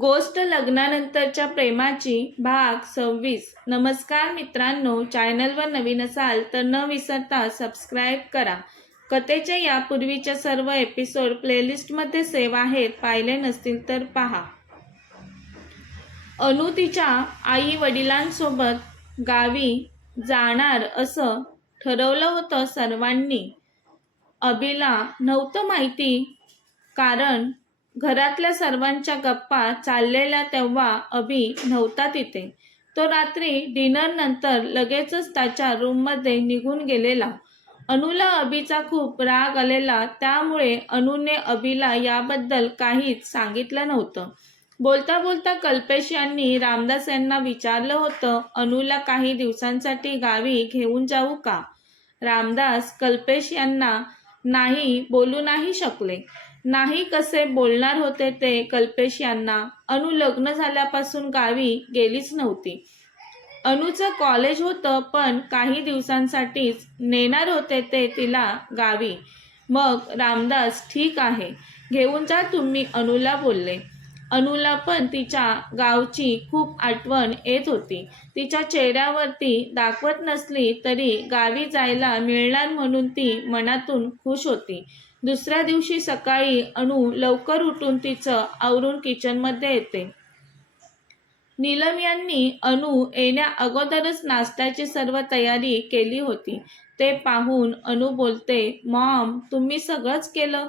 गोष्ट लग्नानंतरच्या प्रेमाची भाग सव्वीस. नमस्कार मित्रांनो चॅनलवर नवीन असाल तर न विसरता सबस्क्राईब करा. कथेच्या यापूर्वीच्या सर्व एपिसोड प्लेलिस्टमध्ये सेव आहेत पाहिले नसतील तर पहा. अनु तिच्या आई वडिलांसोबत गावी जाणार असं ठरवलं होतं सर्वांनी. अभिला नव्हतं माहिती कारण घरातल्या सर्वांच्या गप्पा चाललेल्या तेव्हा अभि नव्हता तिथे. तो रात्री डिनर नंतर लगेचच त्याच्या रूममध्ये निघून गेलेला. अनुला अभिचा खूप राग आलेला त्यामुळे अनुने अभिला याबद्दल काहीच सांगितलं नव्हतं. बोलता बोलता कल्पेश यांनी रामदास यांना विचारलं होतं अनुला काही दिवसांसाठी गावी घेऊन जाऊ का? रामदास कल्पेश यांना नाही बोलू नाही शकले. नाही कसे बोलणार होते ते कल्पेश यांना. अनु लग्न झाल्यापासून गावी गेलीच नव्हती. अनुचं कॉलेज होतं पण काही दिवसांसाठीच नेणार होते ते तिला गावी. मग रामदास ठीक आहे. घेऊन जा तुम्ही अनुला बोलले. अनुला पण तिच्या गावची खूप आठवण येत होती. तिच्या चेहऱ्यावरती दाखवत नसली तरी गावी जायला मिळणार म्हणून ती मनातून खुश होती. दुसऱ्या दिवशी सकाळी अणू लवकर उठून तिचं आवरून किचनमध्ये येते. नीलम यांनी अनु येण्या अगोदरच नाश्त्याची सर्व तयारी केली होती. ते पाहून अनु बोलते मॉम तुम्ही सगळंच केलं?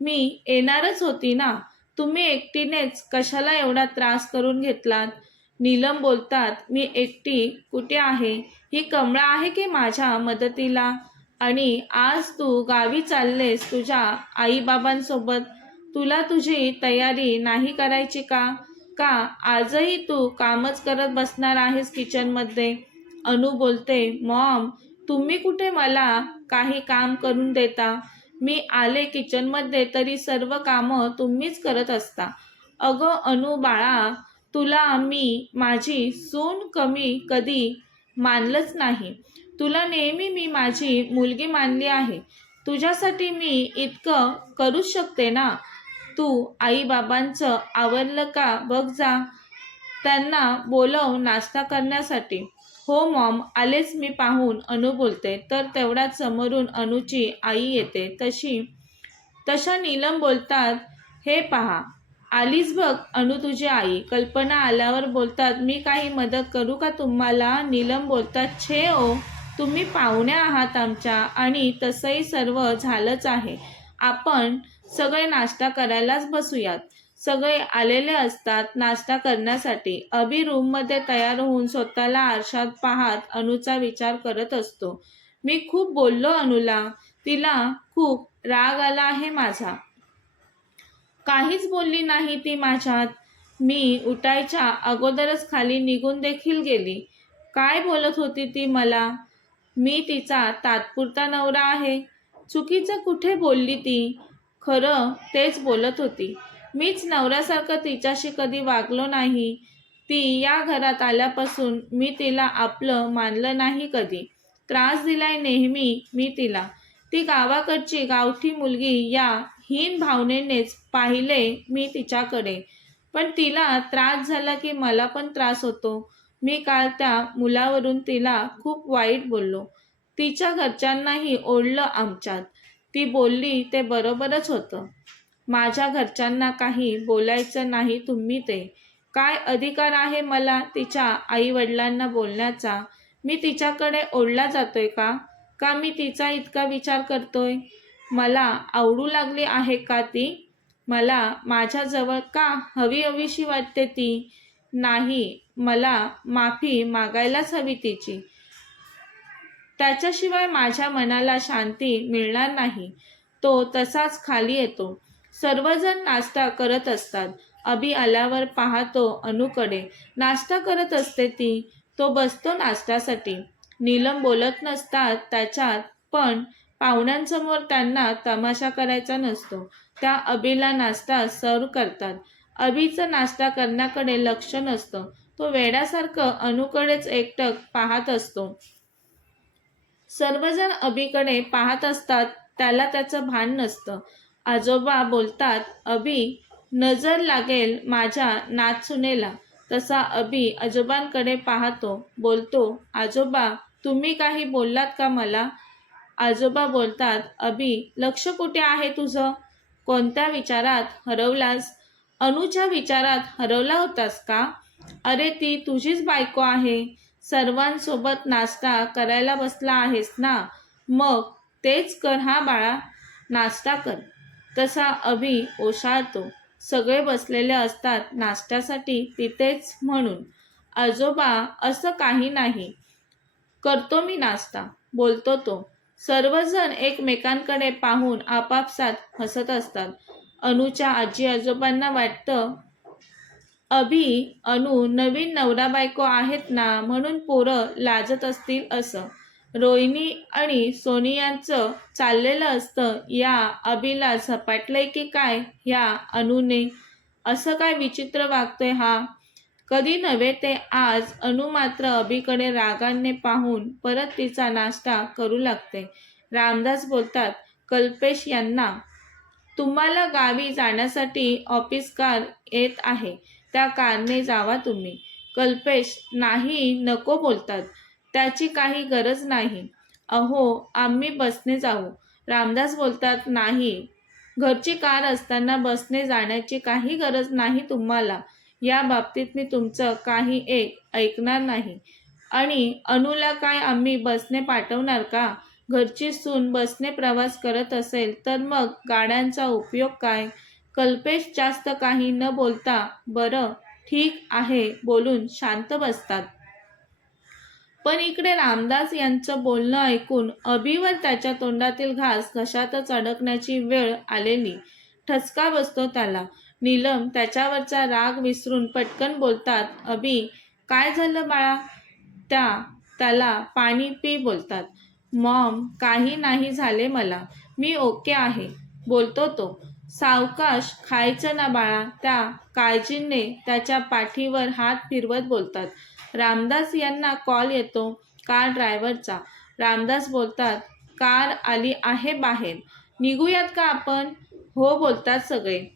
मी येणारच होती ना? तुम्ही एकटीनेच कशाला एवढा त्रास करून घेतलात? नीलम बोलतात मी एकटी कुठे आहे? ही कमळा आहे की माझ्या मदतीला? आणि आज तू गावी चाललेस तुझ्या आईबाबांसोबत. तुला तुझी तयारी नाही करायची का? का आजही तू कामच करत बसणार आहेस किचनमध्ये? अनु बोलते मॉम तुम्ही कुठे मला काही काम करून देता? मी आले किचनमध्ये तरी सर्व कामं तुम्हीच करत असता. अगं अनु बाळा तुला मी माझी सून कमी कधी मानलंच नाही. तुला नेहमी मी माझी मुलगी मानली आहे. तुझ्यासाठी मी इतकं करूच शकते ना? तू आईबाबांचं आवरलं का बघ जा. त्यांना बोलव नाश्ता करण्यासाठी. हो मॉम आलेच मी पाहून अनु बोलते. तर तेवढ्यात समोरून अनुची आई येते. तशी तशा नीलम बोलतात हे पहा आलीच बघ अनु तुझी आई. कल्पना आल्यावर बोलतात मी काही मदत करू का तुम्हाला? नीलम बोलतात छे ओ तुम्ही पाहुण्या आहात आमच्या आणि तसंही सर्व झालंच आहे. आपण सगळे नाश्ता करायलाच बसूयात. सगळे आलेले असतात नाश्ता करण्यासाठी. अभि रूममध्ये तयार होऊन स्वतःला आरशात पाहत अनुचा विचार करत असतो. मी खूप बोललो अनुला. तिला खूप राग आला आहे माझा. काहीच बोलली नाही ती माझ्यात. मी उठायच्या अगोदरच खाली निघून देखील गेली. काय बोलत होती ती मला? मी तिचा तात्पुरता नवरा आहे. चुकीचं कुठे बोलली ती? खरं तेच बोलत होती. मीच नवऱ्यासारखं तिच्याशी कधी वागलो नाही. ती या घरात आल्यापासून मी तिला आपलं मानलं नाही कधी. त्रास दिलाय नेहमी मी तिला. ती गावाकडची गावठी मुलगी या हीन भावनेनेच पाहिले मी तिच्याकडे. पण तिला त्रास झाला की मला पण त्रास होतो. मी काल त्या मुलावरून तिला खूप वाईट बोललो. तिच्या घरच्यांनाही ओढलं आमच्यात. ती बोलली ते बरोबरच होतं. माझ्या घरच्यांना काही बोलायचं नाही तुम्ही ते. काय अधिकार आहे मला तिच्या आईवडिलांना बोलण्याचा? मी तिच्याकडे ओढला जातोय का? का मी तिचा इतका विचार करतोय? मला आवडू लागली आहे का ती? मला माझ्याजवळ का हवी हवीशी वाटते ती? नाही मला माफी मागायलाच हवी तिची. त्याच्याशिवाय माझ्या मनाला शांती मिळणार नाही. तो तसाच खाली येतो. सर्वजण नाश्ता करत असतात. अभि आल्यावर पाहतो अनुकडे. नाश्ता करत असते ती. तो बसतो नाश्त्यासाठी. नीलम बोलत नसतात त्याच्यात पण पाहुण्यांसमोर त्यांना तमाशा करायचा नसतो. त्या अभिला नाश्ता सर्व करतात. अभिचं नाश्ता करण्याकडे लक्ष नसतं. तो वेड्यासारखं अनुकडेच एकटक पाहत असतो. सर्वजण अभिकडे पाहत असतात त्याला त्याचं भान नसतं. आजोबा बोलतात अभि नजर लागेल माझ्या नाचसुनेला तसा अभि आजोबांकडे पाहतो. बोलतो आजोबा तुम्ही काही बोललात का मला? आजोबा बोलतात अभि लक्ष कुठे आहे तुझं? कोणत्या विचारात हरवलास? अनुच्या विचारात हरवला होतास का? अरे ती तुझीच बायको आहे. सर्वांसोबत नाश्ता करायला बसला आहेस ना? मग तेच कर हा बाळा. नाश्ता कर. तसा अभि ओशाळतो. सगळे बसलेले असतात नाश्त्यासाठी तिथेच म्हणून. आजोबा असं काही नाही. करतो मी नाश्ता बोलतो तो. सर्वजण एकमेकांकडे पाहून आपापसात हसत असतात. अनुच्या आजी आजोबांना वाटतं अभि अनु नवीन नवरा बायको आहेत ना म्हणून पोरं लाजत असतील असं. रोहिणी आणि सोनियांचं चाललेलं असतं या अभिला झपाटलंय की काय? ह्या अनुने असं काय विचित्र वागतोय हा? कधी नव्हे ते आज अनु मात्र अभिकडे रागाने पाहून परत तिचा नाश्ता करू लागते. रामदास बोलतात कल्पेश यांना तुम्हाला गावी जाण्यासाठी ऑफिस कार येत आहे. त्या कारने जावा तुम्ही. कल्पेश नाही नको बोलतात. त्याची काही गरज नाही. अहो आम्ही बसने जाऊ. रामदास बोलतात नाही. घरची कार असताना बसने जाण्याची काही गरज नाही तुम्हाला. या बाबतीत मी तुमचं काही एक ऐकणार नाही. आणि अनुला काय आम्ही बसने पाठवणार का? घरची सून बसने प्रवास करत असेल तर मग गाड्यांचा उपयोग काय? कल्पेश जास्त काही न बोलता बरं ठीक आहे बोलून शांत बसतात. पण इकडे रामदास यांचं बोलणं ऐकून अभिवर त्याच्या तोंडातील घास घशातच अडकण्याची वेळ आलेली. ठसका बसतो त्याला. नीलम त्याच्यावरचा राग विसरून पटकन बोलतात अभि काय झालं बाळा? त्या त्याला पाणी पी बोलतात. मॉम काही नाही झाले मला. मी ओके आहे. बोलतो तो. सावकाश खायचं ना बाळा. त्या काळजीने त्याच्या पाठीवर हात फिरवत बोलतात. रामदास यांना कॉल येतो कार ड्रायव्हरचा रामदास बोलतात कार आली आहे बाहेर. निघूयात का आपण? हो बोलतात सगळे.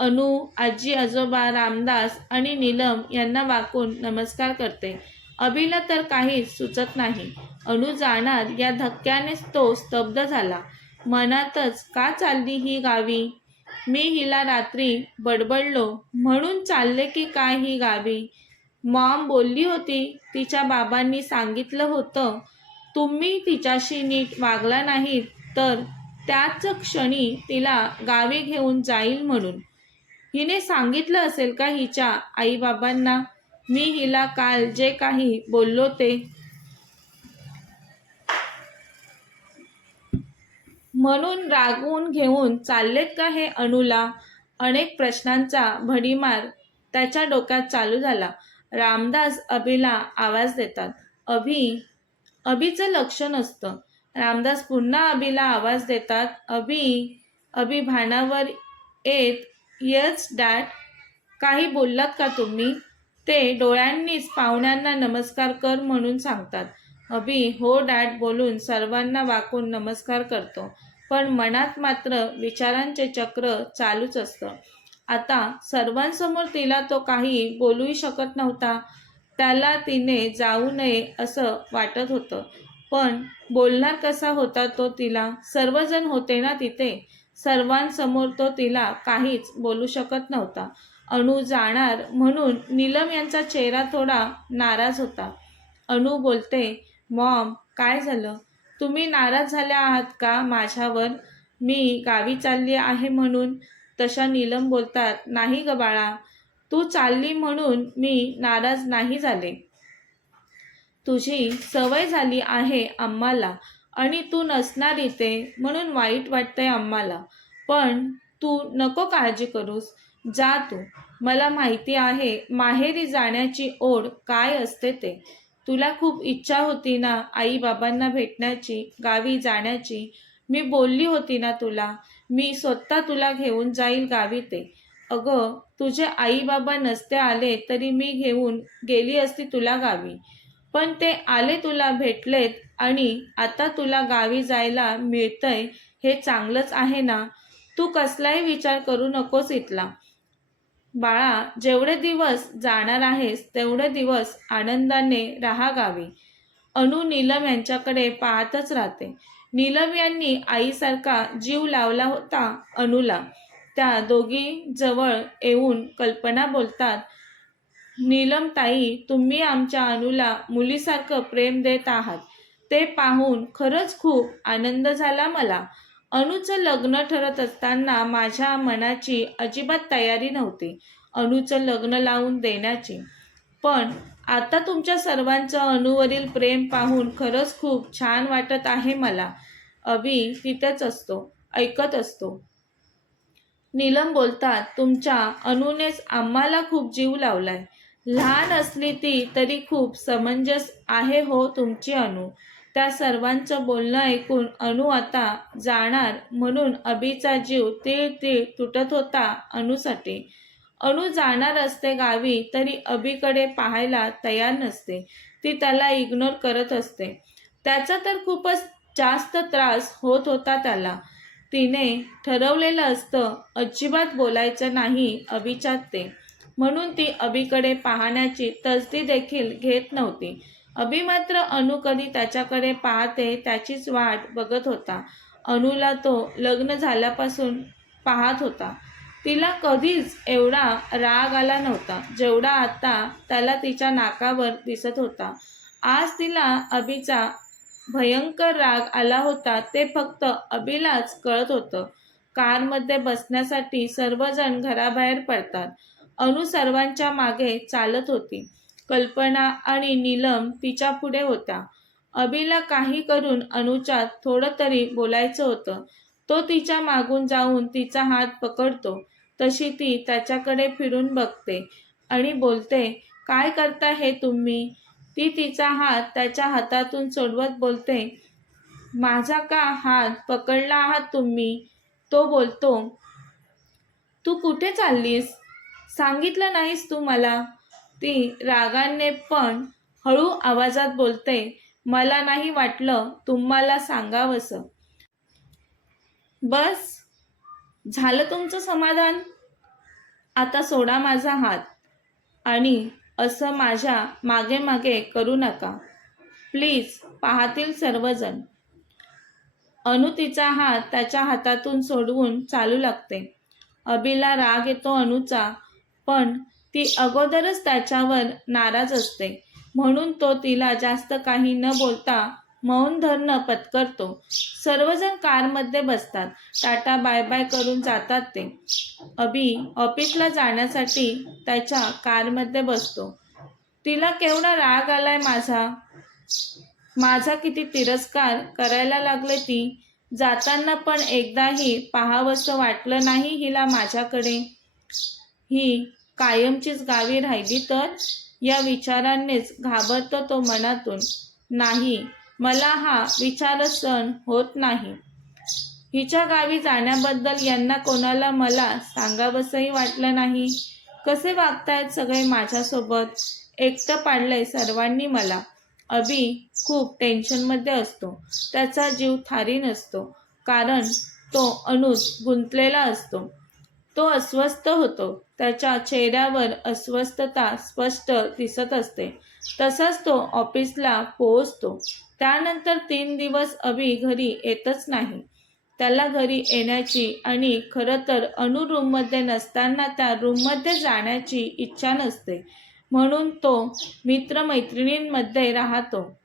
अनु आजी आजोबा रामदास आणि नीलम यांना वाकून नमस्कार करते. अभिला तर काहीच सुचत नाही. अनु जाणार या धक्क्यानेच तो स्तब्ध झाला. मनातच का चालली ही गावी? मी हिला रात्री बडबडलो. म्हणून चालले की काय ही गावी? मॉम बोलली होती तिच्या बाबांनी सांगितलं होतं तुम्ही तिच्याशी नीट वागला नाहीत तर त्याच क्षणी तिला गावी घेऊन जाईल म्हणून. हिने सांगितलं असेल का हिच्या आईबाबांना? मी हिला काल जे काही बोललो ते म्हणून रागवून घेऊन चाललेत का हे अणूला अनेक प्रश्नांचा भडीमार त्याच्या डोक्यात चालू झाला. रामदास अभिला आवाज देतात. अभि अभिचं लक्ष नसतं. रामदास पुन्हा अभिला आवाज देतात. अभि अभि भानावर येत येस डॅट काही बोललात का तुम्ही? ते डोळ्यांनीच पाहुण्यांना नमस्कार कर म्हणून सांगतात. अभि हो डॅड बोलून सर्वांना वाकून नमस्कार करतो. पण मनात मात्र विचारांचे चक्र चालूच असतं. आता सर्वांसमोर तिला तो काही बोलूही शकत नव्हता. त्याला तिने जाऊ नये असं वाटत होतं. पण बोलणार कसा होता तो तिला? सर्वजण होते ना तिथे? सर्वांसमोर तो तिला काहीच बोलू शकत नव्हता. अणू जाणार म्हणून नीलम यांचा चेहरा थोडा नाराज होता. अणू बोलते मॉम काय झालं? तुम्ही नाराज झाल्या आहात का माझ्यावर? मी गावी चालली आहे म्हणून तशा नीलम बोलतात नाही ग बाळा तू चालली म्हणून मी नाराज नाही झाले. तुझी सवय झाली आहे आम्हाला आणि तू नसणार इथे म्हणून वाईट वाटतंय आम्हाला. पण तू नको काळजी करूस. जा तू. मला माहिती आहे माहेरी जाण्याची ओढ काय असते ते. तुला खूप इच्छा होती ना आईबाबांना भेटण्याची गावी जाण्याची. मी बोलली होती ना तुला मी स्वतः तुला घेऊन जाईल गावी ते अगं तुझे आईबाबा नसते आले तरी मी घेऊन गेली असती तुला गावी. पण ते आले तुला भेटलेत आणि आता तुला गावी जायला मिळतंय हे चांगलंच आहे ना. तू कसलाही विचार करू नकोस इथला. बाळा जेवढे दिवस जाणार आहेस तेवढे दिवस आनंदाने राहा गावी अनु नीलम यांच्याकडे पाहतच राहते. नीलम यांनी आईसारखा जीव लावला होता अनुला. त्या दोघी जवळ येऊन कल्पना बोलतात नीलम ताई तुम्ही आमच्या अनुला मुलीसारखं प्रेम देत आहात. ते पाहून खरंच खूप आनंद झाला मला. अनुचं लग्न ठरत असताना माझ्या मनाची अजिबात तयारी नव्हती. अनुचं लग्न लावून देण्याची. पण आता तुमच्या सर्वांचं अनुवरील प्रेम पाहून खरंच खूप छान वाटत आहे मला. अभि तिथेच असतो ऐकत असतो. नीलम बोलतात तुमच्या अनुनेच आम्हाला खूप जीव लावलाय. लहान असली ती तरी खूप समंजस आहे हो तुमची अनु. त्या सर्वांचं बोलणं ऐकून अनु आता जाणार म्हणून अभिचा जीव तीळ तीळ तुटत होता अनुसाठी अनु जाणार असते गावी तरी अभिकडे पाहायला तयार नसते. ती त्याला इग्नोर करत असते. त्याचा तर खूपच जास्त त्रास होत होता त्याला. तिने ठरवलेलं असतं अजिबात बोलायचं नाही अभिच्यात ते. म्हणून ती अभिकडे पाहण्याची तसदी देखील घेत नव्हती. अभि मात्र अनु कधी त्याच्याकडे पाहते त्याचीच वाट बघत होता. अनुला तो लग्न झाल्यापासून पाहत होता. तिला कधीच एवढा राग आला नव्हता. जेवढा आता त्याला तिच्या नाकावर दिसत होता. आज तिला अभिचा भयंकर राग आला होता ते फक्त अभिलाच कळत होतं. कारमध्ये बसण्यासाठी सर्वजण घराबाहेर पडतात. अनु सर्वांच्या मागे चालत होती. कल्पना आणि नीलम तिच्या पुढे होत्या. अभिला काही करून अनुच्या थोडं तरी बोलायचं होतं. तो तिच्या मागून जाऊन तिचा हात पकडतो. तशी ती त्याच्याकडे फिरून बघते आणि बोलते काय करता हे तुम्ही? ती तिचा हात त्याच्या हातातून सोडवत बोलते माझा का हात पकडला आहात तुम्ही? तो बोलतो तू कुठे चाललीस? सांगितलं नाहीस तू मला? ती रागाने पण हळू आवाजात बोलते मला नाही वाटलं तुम्हाला सांगावंसं. बस झालं तुमचं समाधान? आता सोडा माझा हात आणि असं माझ्या मागे मागे करू नका. प्लीज पाहतील सर्वजण. अनु तिचा हात त्याच्या हातातून सोडवून चालू लागते. अभिला राग येतो अनुचा पण ती अगोदरच त्याच्यावर नाराज असते. म्हणून तो तिला जास्त काही न बोलता मौन धरणं पत्करतो. सर्वजण कारमध्ये बसतात. टाटा बाय बाय करून जातात ते. अभि ऑफिसला जाण्यासाठी त्याच्या कारमध्ये बसतो. तिला केवढा राग आलाय माझा? माझा किती तिरस्कार करायला लागले ती? जाताना पण एकदाही पाहावंसं वाटलं नाही हिला माझ्याकडे. ही कायमचीच गावी राहिली तर? या विचारांनीच घाबरतो तो मनातून. नाही मला हा विचार सण होत नाही. हिच्या गावी जाण्याबद्दल यांना कोणाला मला सांगावंसंही वाटलं नाही. कसे वागतायत सगळे माझ्यासोबत? एकटं पाडलंय सर्वांनी मला. अभि खूप टेन्शनमध्ये असतो. त्याचा जीव थारी नसतो. कारण तो अनुज गुंतलेला असतो. तो अस्वस्थ होतो. त्याच्या चेहऱ्यावर अस्वस्थता स्पष्ट दिसत असते. तसाच तो ऑफिसला पोहोचतो. त्यानंतर तीन दिवस अभि घरी येतच नाही. त्याला घरी येण्याची आणि खरं तर अनु रूममध्ये नसताना त्या रूममध्ये जाण्याची इच्छा नसते. म्हणून तो मित्रमैत्रिणींमध्ये राहतो.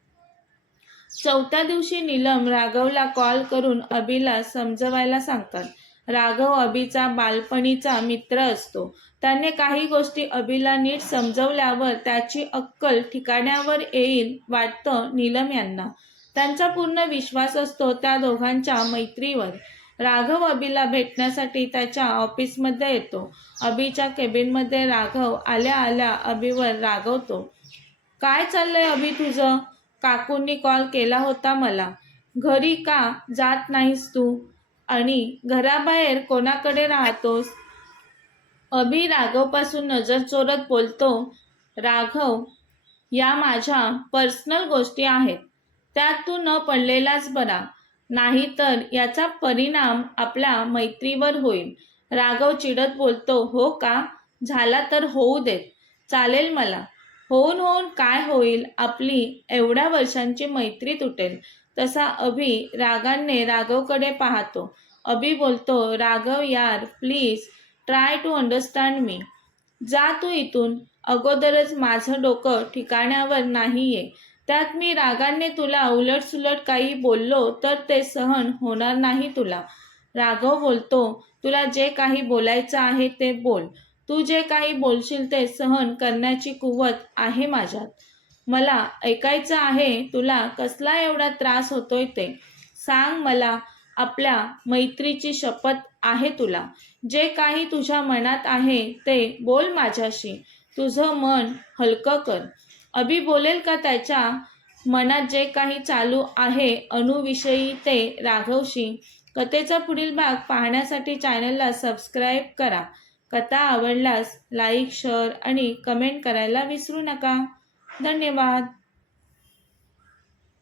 चौथ्या दिवशी नीलम राघवला कॉल करून अभिला समजवायला सांगतात. राघव अभिचा बालपणीचा मित्र असतो. त्याने काही गोष्टी अभिला नीट समजवल्यावर त्याची अक्कल ठिकाण्यावर येईल वाटतं नीलम यांना. त्यांचा पूर्ण विश्वास असतो त्या दोघांच्या मैत्रीवर. राघव अभिला भेटण्यासाठी त्याच्या ऑफिसमध्ये येतो. अभिच्या केबिनमध्ये राघव आल्या आल्या अभिवर रागवतो. काय चाललंय अभि तुझं? काकूंनी कॉल केला होता मला. घरी का? जात नाहीस तू? आणि घराबाहेर कोणाकडे राहतोस? अभि राघवपासून नजर चोरत बोलतो राघव या माझ्या पर्सनल गोष्टी आहेत. त्यात तू न पडलेलाच बरा. नाहीतर याचा परिणाम आपल्या मैत्रीवर होईल. राघव चिडत बोलतो हो का? झाला तर होऊ देत. चालेल मला. होऊन होऊन काय होईल? आपली एवढ्या वर्षांची मैत्री तुटेल. तसा अभि रागाने राघवकडे पाहतो. अभि बोलतो राघव यार प्लीज ट्राय टू अंडरस्टँड मी जा तू इथून. अगोदरच माझं डोकं ठिकाण्यावर नाहीये. त्यात मी रागाने तुला उलटसुलट काही बोललो तर ते सहन होणार नाही तुला. राघव बोलतो तुला जे काही बोलायचं आहे ते बोल. तू जे काही बोलशील ते सहन करण्याची कुवत आहे माझ्यात. मला ऐकायचं आहे तुला कसला एवढा त्रास होतोय ते? सांग मला आपल्या मैत्रीची शपथ आहे तुला. जे काही तुझ्या मनात आहे ते बोल माझ्याशी. तुझं मन हलकं कर. अभि बोलेल का त्याच्या मनात जे काही चालू आहे अणुविषयी ते राघवशी? कथेचा पुढील भाग पाहण्यासाठी चॅनलला सबस्क्राईब करा. कथा आवडल्यास लाईक शेअर आणि कमेंट करायला विसरू नका. धन्यवाद.